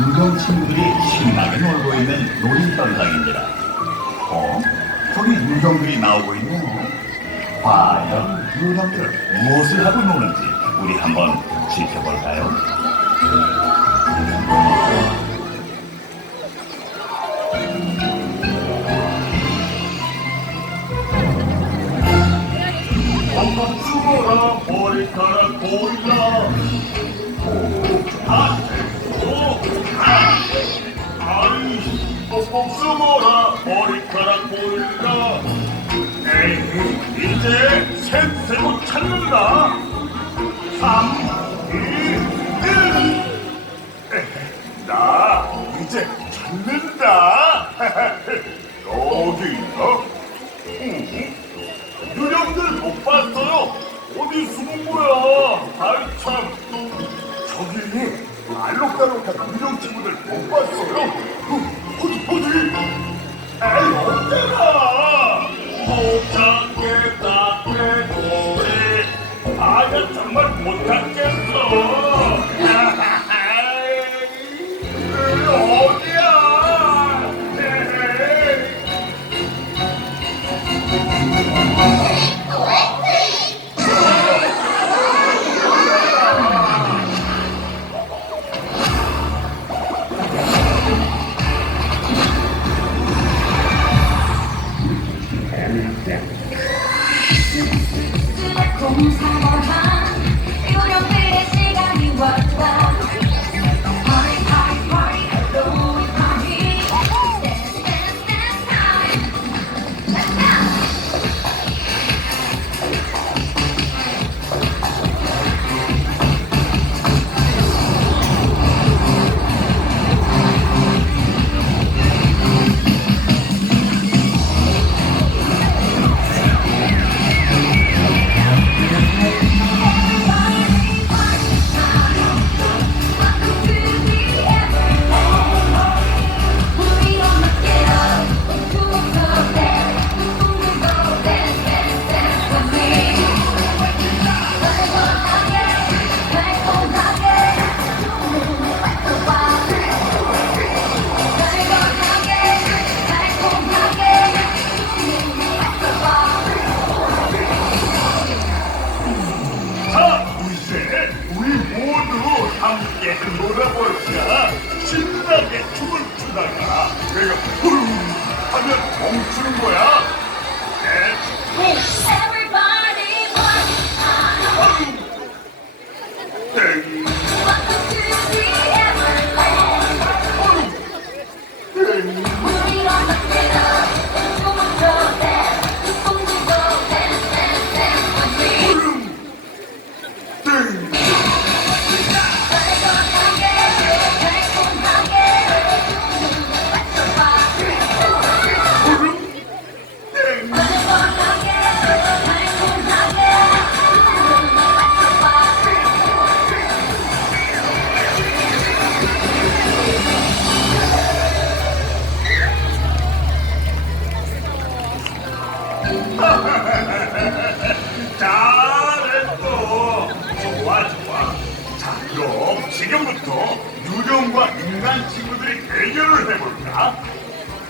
유령 친구들이 신나게 놀고 있는 놀이동산입니다. 어? 저기 유령들이 나오고 있네요. 과연 유령들은 무엇을 하고 노는지 우리 한번 지켜볼까요? 엉덩 숨어라 머리카락 보일라 아, 머리카락 보일라 에이, 이제 셋 세고 찾는다 삼, 이, 일나 이제 찾는다 있어 응. 유령들 못 봤어요? 어디 숨은 거야? 아이 참. 저기 알록달록한 정말 못 찾겠어. 에이, 어디야? 공사 내가 후루룩 하면 멈추는 거야. 넷, Everybody 지금부터 유령과 인간 친구들이 대결을 해볼까?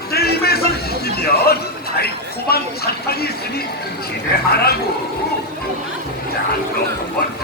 게임에서 이기면 달콤한 사탕이 있으니 기대하라고. 자, 그럼. 자,